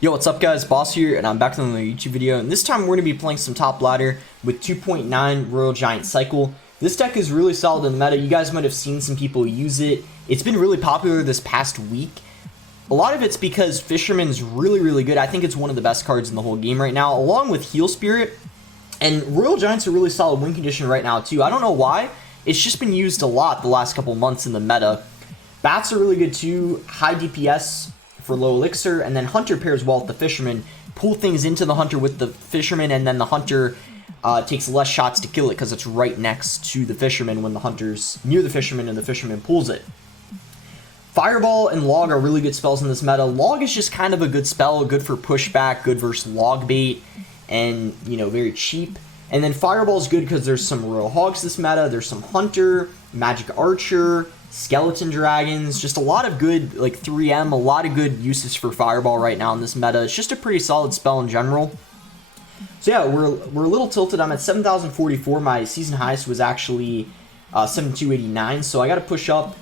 Yo, what's up guys, Boss here, and I'm back with another YouTube video, and this time we're going to be playing some top ladder with 2.9 Royal Giant Cycle. This deck is really solid in the meta. You guys might have seen some people use it. It's been really popular this past week. A lot of it's because Fisherman's really good. I think it's one of the best cards in the whole game right now, along with Heal Spirit. And Royal Giant's a really solid win condition right now too. I don't know why. It's just been used a lot the last couple months in the meta. Bats are really good too. High DPS for low elixir, and then Hunter pairs well with the Fisherman. Pull things into the Hunter with the Fisherman, and then the Hunter takes less shots to kill it because it's right next to the Fisherman when the Hunter's near the Fisherman and the Fisherman pulls it. Fireball and Log are really good spells in this meta. Log is just kind of a good spell, good for pushback, good versus log bait, and, you know, very cheap. And then Fireball is good because there's some Royal Hogs this meta, there's some Hunter, Magic Archer, Skeleton Dragons, just a lot of good, like 3M, a lot of good uses for Fireball right now in this meta. It's just a pretty solid spell in general. So yeah, we're a little tilted. I'm at 7,044. My season highest was actually 7,289, so I got to push up.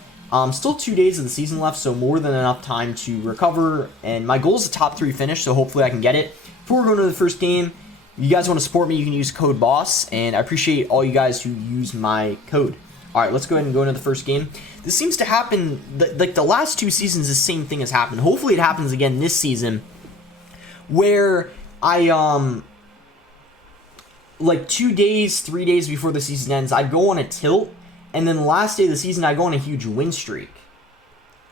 Still 2 days of the season left, so more than enough time to recover, and my goal is a top 3 finish, so hopefully I can get it. Before we go into the first game, if you guys want to support me, you can use code BOSS, and I appreciate all you guys who use my code. Alright, let's go ahead and go into the first game. This seems to happen, like the last 2 seasons, the same thing has happened. Hopefully it happens again this season, where I, like 2 days, 3 days before the season ends, I'd go on a tilt, and then the last day of the season, I go on a huge win streak.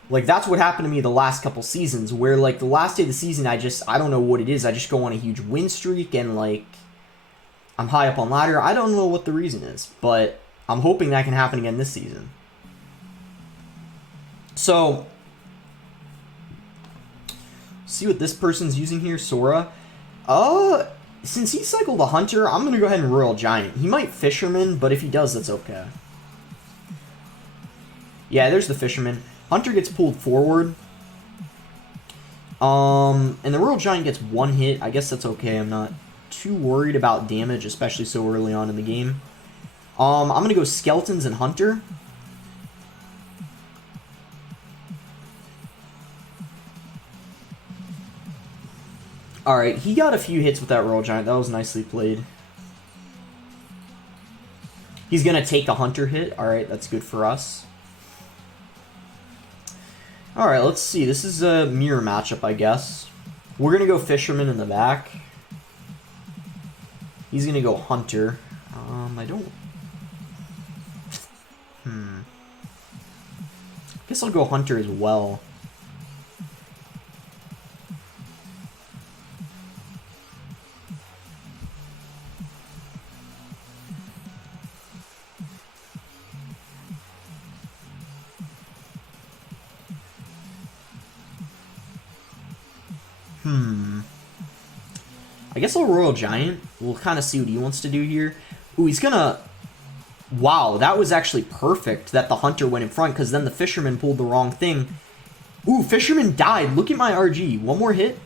Like, that's what happened to me the last couple seasons, where, like, the last day of the season, I don't know what it is, I just go on a huge win streak, and, like, I'm high up on ladder. I don't know what the reason is, but I'm hoping that can happen again this season. So, see what this person's using here, Sora. Since he cycled a Hunter, I'm going to go ahead and Royal Giant. He might Fisherman, but if he does, that's okay. Yeah, there's the Fisherman. Hunter gets pulled forward. And the Royal Giant gets 1 hit. I guess that's okay. I'm not too worried about damage, especially so early on in the game. I'm going to go Skeletons and Hunter. Alright, he got a few hits with that Royal Giant. That was nicely played. He's going to take a Hunter hit. Alright, that's good for us. Alright, let's see. This is a mirror matchup, I guess. We're going to go Fisherman in the back. He's going to go Hunter. I don't... Guess I'll go Hunter as well. I guess I'll Royal Giant. We'll kind of see what he wants to do here. Ooh, he's gonna... Wow, that was actually perfect that the Hunter went in front, because then the Fisherman pulled the wrong thing. Ooh, Fisherman died. Look at my RG. 1 more hit.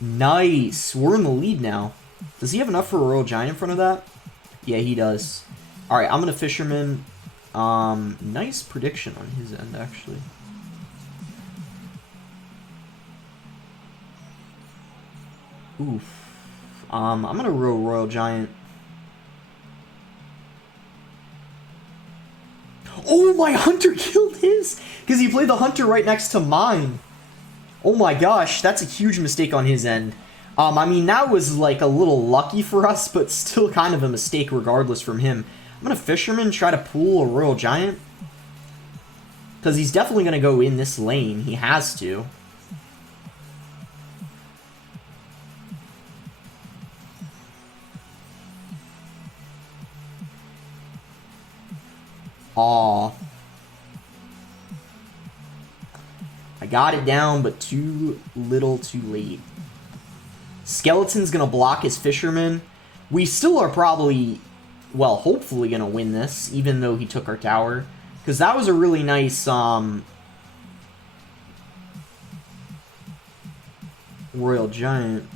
Nice. We're in the lead now. Does he have enough for a Royal Giant in front of that? Yeah, he does. Alright, I'm gonna Fisherman. Nice prediction on his end, actually. Oof. I'm gonna roll Royal Giant. Oh, my Hunter killed his! Because he played the Hunter right next to mine. Oh my gosh, that's a huge mistake on his end. I mean, that was like a little lucky for us, but still kind of a mistake regardless from him. I'm gonna Fisherman, try to pull a Royal Giant. Because he's definitely gonna go in this lane. He has to. Aw. I got it down, but too little too late. Skeleton's gonna block his Fisherman. We still are probably, well, hopefully gonna win this, even though he took our tower. Because that was a really nice, Royal Giant.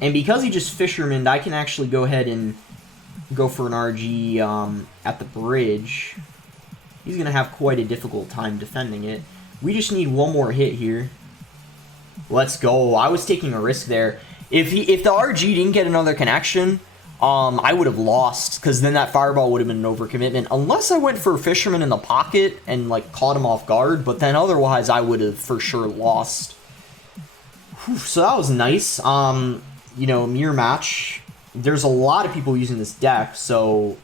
And because he just Fishermaned, I can actually go ahead and go for an RG at the bridge. he's going to have quite a difficult time defending it. We just need one more hit here. Let's go. I was taking a risk there. If the RG didn't get another connection, I would have lost, because then that fireball would have been an overcommitment. Unless I went for a Fisherman in the pocket and like caught him off guard, but then otherwise I would have for sure lost. Whew, so that was nice. You know, mirror match. There's a lot of people using this deck, so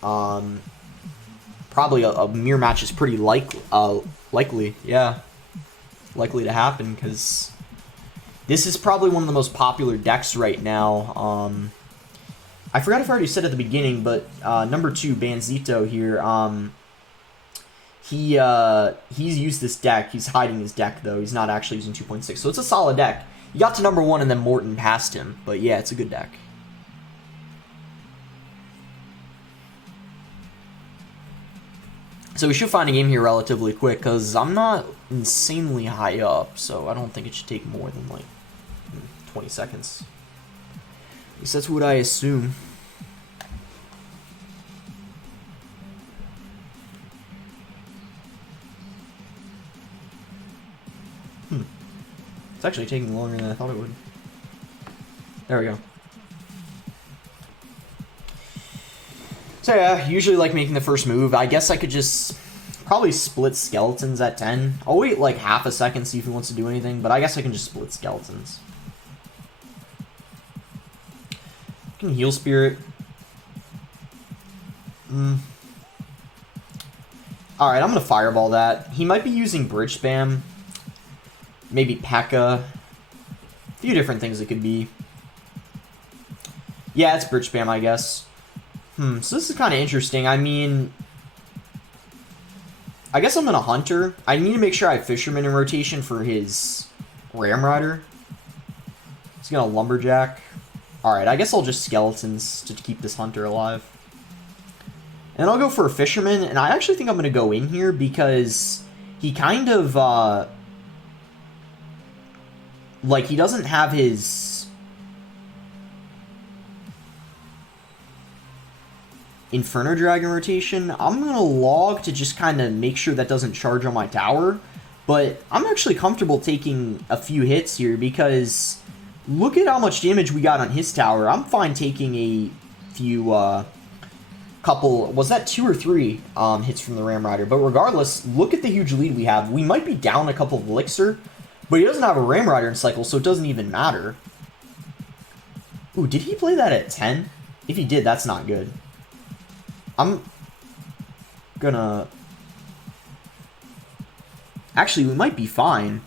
probably a mirror match is pretty likely, yeah, likely to happen, because this is probably one of the most popular decks right now. I forgot if I already said at the beginning, but number 2, Banzito here, he's used this deck. He's hiding his deck, though. He's not actually using 2.6, so it's a solid deck. He got to number 1, and then Morton passed him, but yeah, it's a good deck. So we should find a game here relatively quick, because I'm not insanely high up, so I don't think it should take more than, like, 20 seconds. At least that's what I assume. It's actually taking longer than I thought it would. There we go. So yeah, usually like making the first move. I guess I could just probably split skeletons at 10. I'll wait like half a second, see if he wants to do anything, but I guess I can just split skeletons. I can heal spirit. Alright, I'm gonna fireball that. He might be using bridge spam. Maybe P.E.K.K.A. A few different things it could be. Yeah, it's bridge spam, I guess. So this is kind of interesting. I mean, I guess I'm going to Hunter. I need to make sure I have Fisherman in rotation for his Ram Rider. He's going to Lumberjack. Alright, I guess I'll just Skeletons to keep this Hunter alive. And I'll go for a Fisherman, and I actually think I'm going to go in here because he kind of, like, he doesn't have his Inferno Dragon rotation. I'm going to log to just kind of make sure that doesn't charge on my tower. But I'm actually comfortable taking a few hits here because look at how much damage we got on his tower. I'm fine taking a few, couple, was that 2 or 3 hits from the Ram Rider? But regardless, look at the huge lead we have. We might be down a couple of Elixir, but he doesn't have a Ram Rider in cycle, so it doesn't even matter. Ooh, did he play that at 10? If he did, that's not good. I'm gonna... Actually, we might be fine.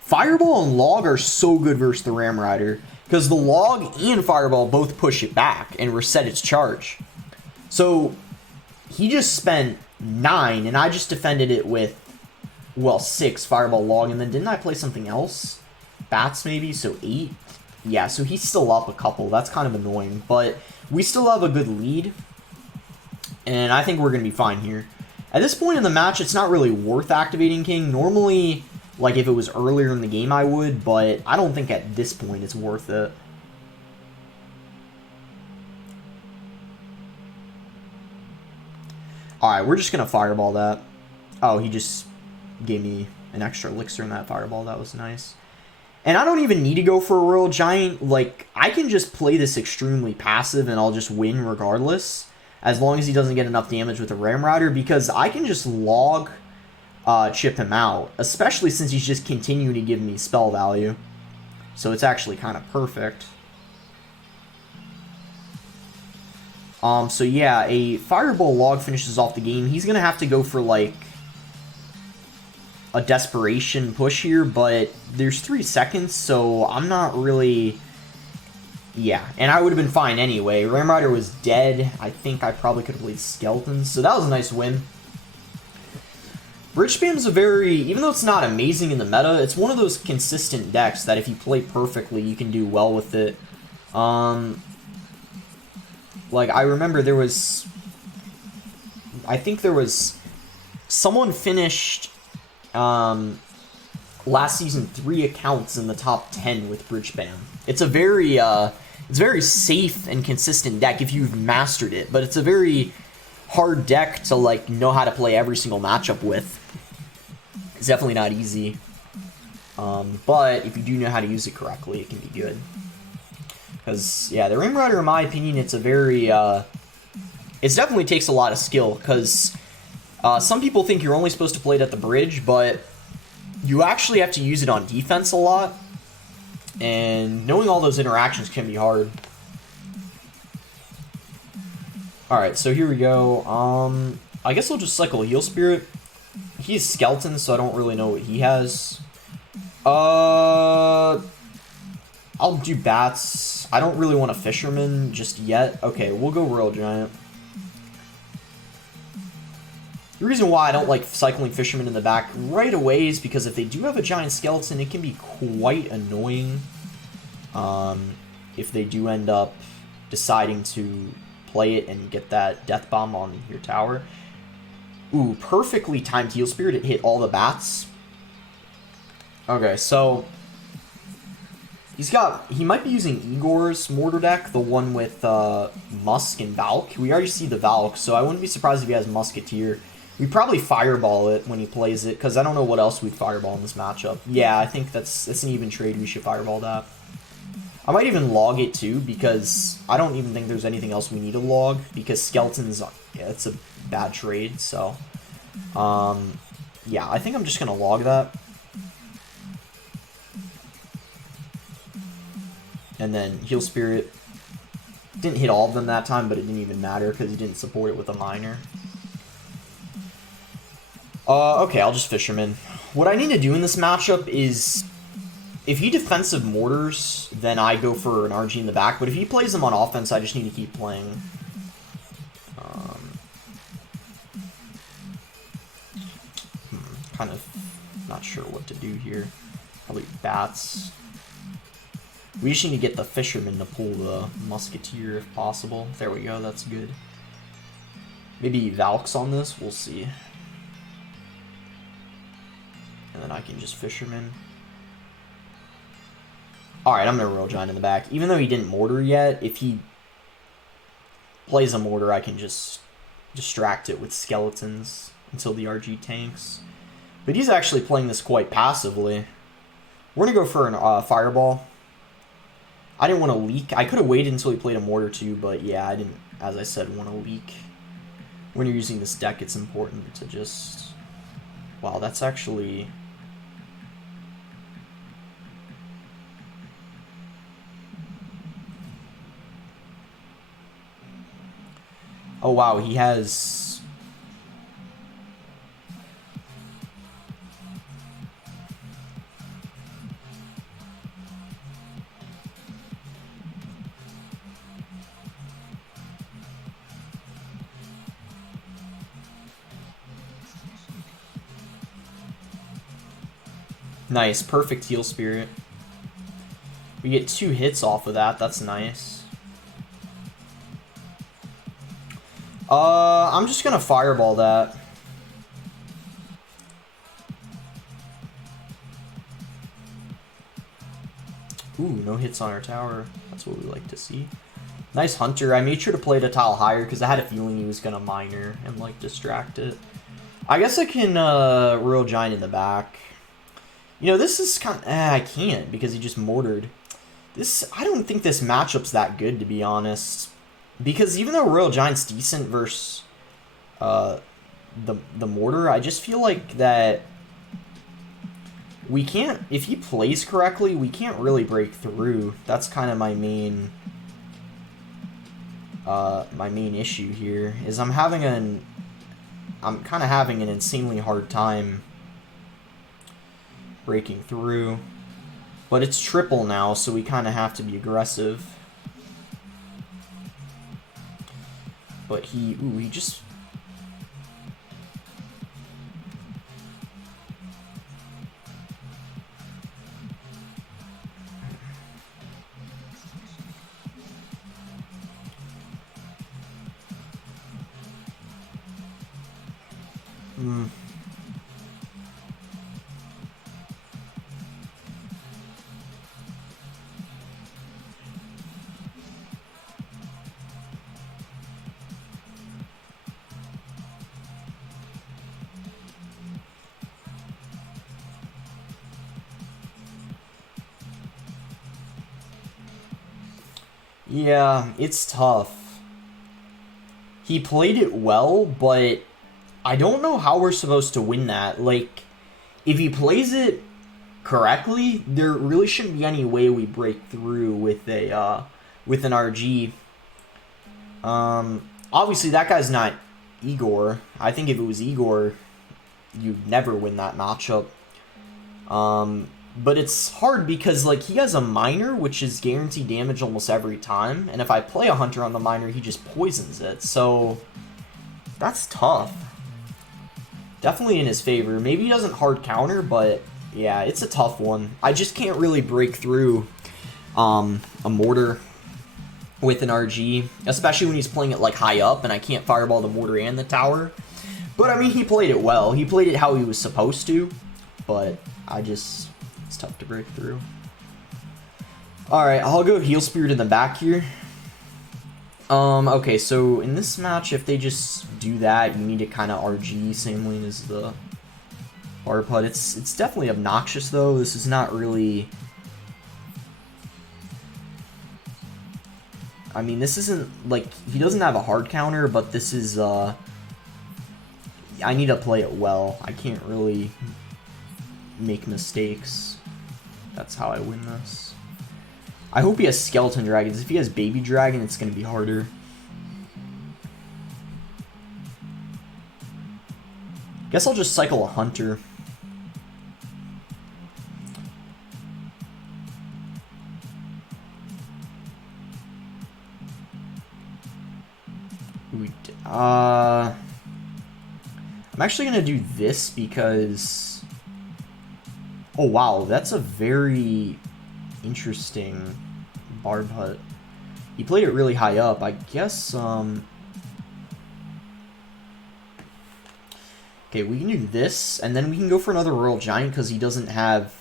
Fireball and Log are so good versus the Ram Rider, because the Log and Fireball both push it back and reset its charge. So, he just spent 9, and I just defended it with, well, 6 Fireball, Log, and then didn't I play something else? Bats, maybe? So 8? Yeah, so he's still up a couple. That's kind of annoying, but we still have a good lead, and I think we're going to be fine here. At this point in the match, it's not really worth activating King. Normally, like, if it was earlier in the game, I would, but I don't think at this point it's worth it. Alright, we're just going to Fireball that. Oh, he just gave me an extra Elixir in that Fireball. That was nice. And I don't even need to go for a Royal Giant. Like, I can just play this extremely passive and I'll just win regardless. As long as he doesn't get enough damage with the Ram Rider, because I can just Log chip him out. Especially since he's just continuing to give me spell value. So it's actually kind of perfect. So yeah, a Fireball Log finishes off the game. He's going to have to go for, like, a desperation push here, but there's 3 seconds, so I'm not really... Yeah, and I would have been fine anyway. Ram Rider was dead. I think I probably could have played Skeletons, so that was a nice win. Bridge Spam is a very... Even though it's not amazing in the meta, it's one of those consistent decks that if you play perfectly, you can do well with it. Like, I remember there was... I think there was... Someone finished... last season 3 accounts in the top 10 with Bridge Spam. It's a very safe and consistent deck if you've mastered it, but it's a very hard deck to like know how to play every single matchup with. It's definitely not easy. But if you do know how to use it correctly, it can be good. Because, yeah, the Rim Rider, in my opinion, it's a very, it definitely takes a lot of skill, because some people think you're only supposed to play it at the bridge, but you actually have to use it on defense a lot, and knowing all those interactions can be hard. Alright, so here we go. I guess I'll just cycle Heal Spirit. He's Skeleton, so I don't really know what he has. I'll do Bats. I don't really want a Fisherman just yet. Okay, we'll go Royal Giant. The reason why I don't like cycling Fisherman in the back right away is because if they do have a Giant Skeleton, it can be quite annoying. If they do end up deciding to play it and get that Death Bomb on your tower. Ooh, perfectly timed Heal Spirit. It hit all the Bats. Okay, so he might be using Igor's Mortar deck, the one with Musk and Valk. We already see the Valk, so I wouldn't be surprised if he has Musketeer. We'd probably Fireball it when he plays it, because I don't know what else we'd Fireball in this matchup. Yeah, I think that's an even trade. We should Fireball that. I might even log it too, because I don't even think there's anything else we need to log, because Skeletons, yeah, it's a bad trade, so. Yeah, I think I'm just going to log that. And then Heal Spirit. Didn't hit all of them that time, but it didn't even matter because he didn't support it with a Miner. Okay, I'll just Fisherman. What I need to do in this matchup is, if he defensive mortars, then I go for an RG in the back. But if he plays them on offense, I just need to keep playing. Kind of not sure what to do here. Probably Bats. We just need to get the Fisherman to pull the Musketeer if possible. There we go, that's good. Maybe Valks on this, we'll see. And then I can just Fisherman. Alright, I'm going to Royal Giant in the back. Even though he didn't Mortar yet, if he plays a Mortar, I can just distract it with Skeletons until the RG tanks. But he's actually playing this quite passively. We're going to go for an Fireball. I didn't want to leak. I could have waited until he played a Mortar too, but yeah, I didn't, as I said, want to leak. When you're using this deck, it's important to just... Wow, that's actually... Oh wow, he has... Nice, perfect Heal Spirit. We get 2 hits off of that, that's nice. I'm just gonna Fireball that. Ooh, no hits on our tower. That's what we like to see. Nice Hunter. I made sure to play it a tile higher because I had a feeling he was gonna Miner and like distract it. I guess I can Royal Giant in the back. You know, this is kind of... I can't because he just Mortared. I don't think this matchup's that good, to be honest. Because even though Royal Giant's decent versus the Mortar, I just feel like that we can't... If he plays correctly, we can't really break through. That's kind of my main issue here, is I'm kind of having an insanely hard time breaking through. But it's triple now, so we kind of have to be aggressive. But he just... Yeah, it's tough. He played it well, but I don't know how we're supposed to win that. Like, if he plays it correctly, there really shouldn't be any way we break through with a with an RG. Obviously that guy's not Igor. I think if it was Igor, you'd never win that matchup. But it's hard because, like, he has a miner, which is guaranteed damage almost every time. And if I play a hunter on the miner, he just poisons it. So, that's tough. Definitely in his favor. Maybe he doesn't hard counter, but, yeah, it's a tough one. I just can't really break through a mortar with an RG. Especially when he's playing it, like, high up, and I can't fireball the mortar and the tower. But, I mean, he played it well. He played it how he was supposed to. But it's tough to break through. Alright, I'll go Heal Spirit in the back here. Okay, so in this match, if they just do that, you need to kind of RG, same lane as the bar putt. It's definitely obnoxious, though. This is not really... I mean, this isn't, like, he doesn't have a hard counter, but this is, I need to play it well. I can't really make mistakes. That's how I win this. I hope he has skeleton dragons. If he has baby dragon, it's going to be harder. Guess I'll just cycle a hunter. I'm actually going to do this because... Oh, wow, that's a very interesting bar putt. He played it really high up. I guess, okay, we can do this, and then we can go for another Royal Giant because he doesn't have...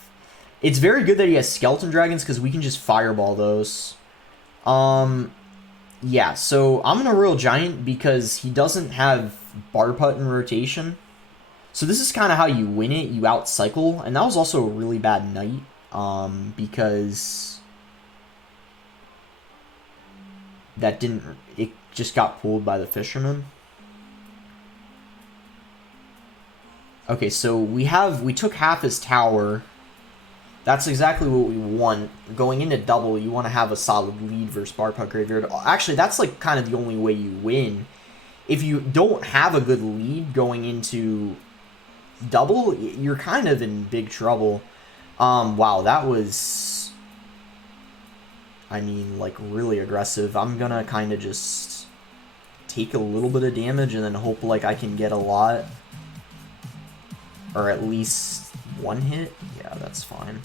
It's very good that he has Skeleton Dragons because we can just fireball those. Yeah, so I'm going to Royal Giant because he doesn't have bar putt in rotation. So this is kind of how you win it. You out-cycle. And that was also a really bad night. Because that didn't... It just got pulled by the Fisherman. Okay, so we took half his tower. That's exactly what we want. Going into double, you want to have a solid lead versus bar putt graveyard. Actually, that's like kind of the only way you win. If you don't have a good lead going into double, you're kind of in big trouble. Wow, that was, I mean, like, really aggressive. I'm gonna kind of just take a little bit of damage and then hope, like, I can get a lot. Or at least one hit. Yeah, that's fine.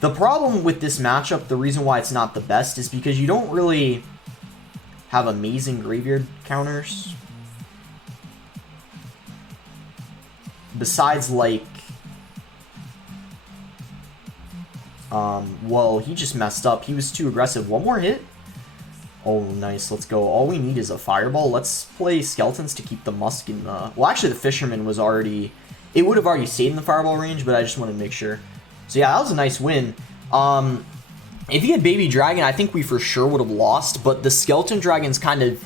The problem with this matchup, the reason why it's not the best, is because you don't really have amazing graveyard counters. Besides, like, well, he just messed up. He was too aggressive. One more hit. Oh, nice. Let's go. All we need is a fireball. Let's play skeletons to keep the musk in the... Well, actually, the fisherman was already... It would have already stayed in the fireball range, but I just wanted to make sure. So, yeah, that was a nice win. If he had baby dragon, I think we for sure would have lost, but the skeleton dragons kind of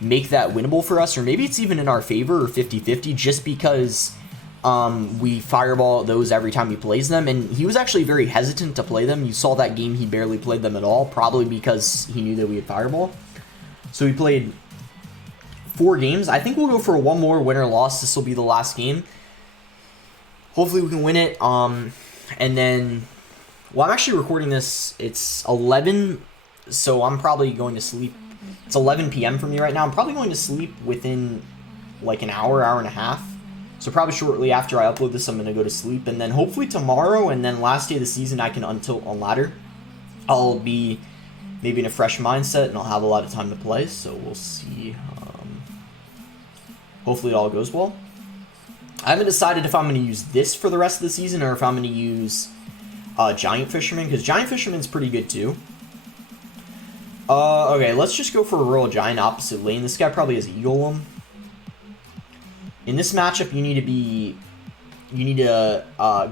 make that winnable for us, or maybe it's even in our favor, or 50-50, just because... we fireball those every time he plays them, and he was actually very hesitant to play them. You saw that game, he barely played them at all, probably because he knew that we had fireball. So he played 4 games. I think we'll go for one more win or loss. This will be the last game. Hopefully we can win it. And then, well, I'm actually recording this. It's 11, so I'm probably going to sleep. It's 11 p.m. for me right now. I'm probably going to sleep within like an hour, hour and a half. So probably shortly after I upload this, I'm going to go to sleep. And then hopefully tomorrow and then last day of the season, I can untilt on ladder. I'll be maybe in a fresh mindset and I'll have a lot of time to play. So we'll see. Hopefully it all goes well. I haven't decided if I'm going to use this for the rest of the season or if I'm going to use Giant Fisherman. Because Giant Fisherman's pretty good too. Okay, let's just go for a Royal Giant opposite lane. This guy probably has Eagleum. In this matchup, you need to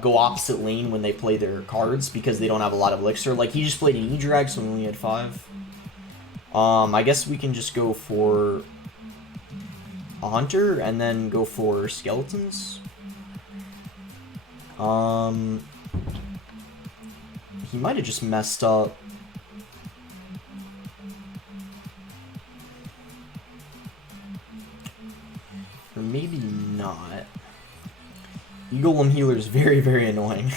go opposite lane when they play their cards because they don't have a lot of elixir. Like, he just played an E-Drag, so we only had 5. I guess we can just go for a hunter and then go for skeletons. He might have just messed up. Or maybe not. Golem healer is very, very annoying.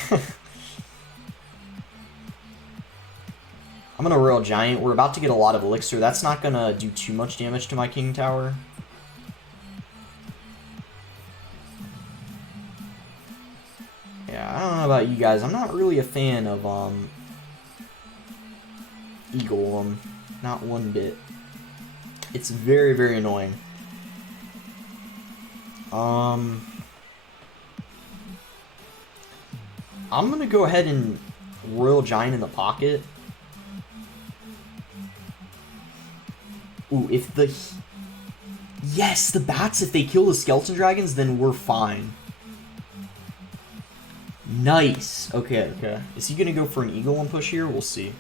I'm gonna Royal Giant. We're about to get a lot of elixir. That's not gonna do too much damage to my King Tower. Yeah, I don't know about you guys. I'm not really a fan of Golem. Not one bit. It's very, very annoying. I'm gonna go ahead and Royal Giant in the pocket. Ooh, if the... Yes, the bats, if they kill the skeleton dragons, then we're fine. Nice. Okay, okay. Is he gonna go for an Golem push here? We'll see.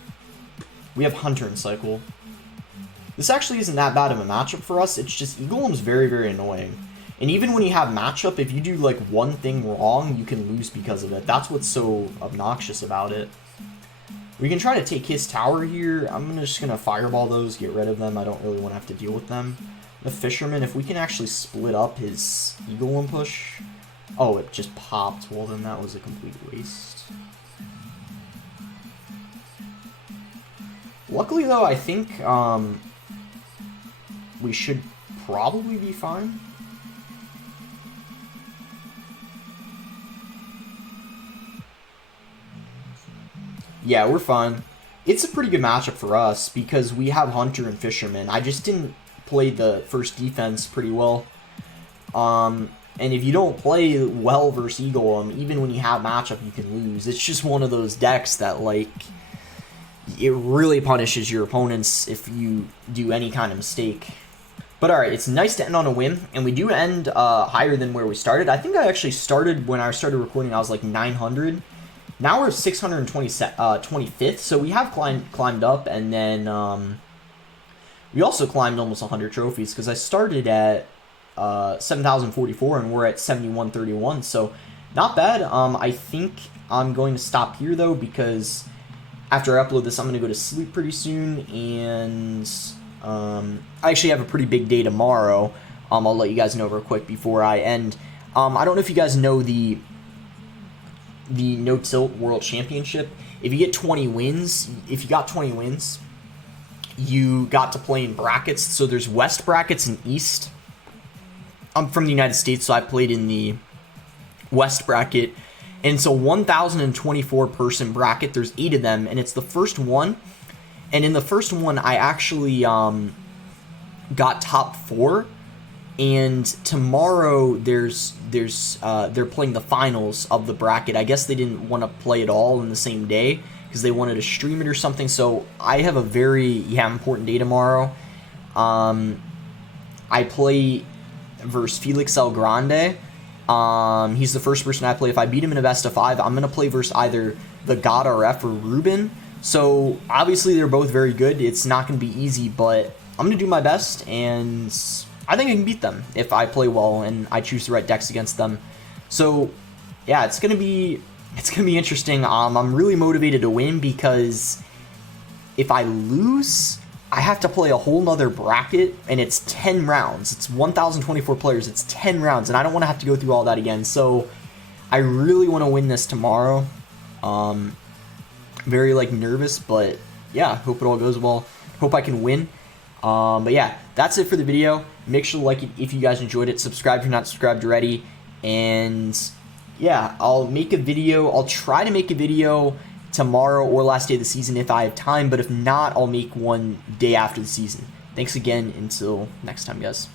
We have Hunter in cycle. This actually isn't that bad of a matchup for us. It's just Golem's very, very annoying. And even when you have matchup, if you do like one thing wrong, you can lose because of it. That's what's so obnoxious about it. We can try to take his tower here. I'm just going to fireball those, get rid of them. I don't really want to have to deal with them. The Fisherman, if we can actually split up his Golem push. Oh, it just popped. Well, then that was a complete waste. Luckily, though, I think we should probably be fine. Yeah, we're fine. It's a pretty good matchup for us because we have Hunter and Fisherman. I just didn't play the first defense pretty well. And if you don't play well versus Golem, even when you have matchup, you can lose. It's just one of those decks that, like, it really punishes your opponents if you do any kind of mistake. But alright, it's nice to end on a win, and we do end higher than where we started. I think I actually started, when I started recording, I was like 900. Now we're 625th, so we have climbed up, and then we also climbed almost 100 trophies, because I started at 7,044, and we're at 7,131, so not bad. I think I'm going to stop here, though, because after I upload this, I'm going to go to sleep pretty soon, and I actually have a pretty big day tomorrow. I'll let you guys know real quick before I end. I don't know if you guys know the No-Tilt World Championship. If you get 20 wins, you got to play in brackets. So there's West brackets and East. I'm from the United States, so I played in the West bracket. And it's a 1,024 person bracket. There's 8 of them, and it's the first one. And in the first one, I actually got top 4. And tomorrow they're playing the finals of the bracket. I guess they didn't want to play it all in the same day because they wanted to stream it or something. So I have a very important day tomorrow. I play versus Felix El Grande. He's the first person I play. If I beat him in a best of 5, I'm gonna play versus either the God RF or Ruben. So obviously they're both very good. It's not gonna be easy, but I'm gonna do my best, and I think I can beat them if I play well and I choose the right decks against them. So yeah, it's gonna be interesting. I'm really motivated to win because if I lose, I have to play a whole nother bracket, and it's 10 rounds. It's 1,024 players. It's 10 rounds, and I don't want to have to go through all that again. So I really want to win this tomorrow. Very nervous, but yeah, hope it all goes well. Hope I can win. But yeah, that's it for the video. Make sure to like it if you guys enjoyed it. Subscribe if you're not subscribed already. And yeah, I'll make a video. I'll try to make a video tomorrow or last day of the season if I have time. But if not, I'll make one day after the season. Thanks again. Until next time, guys.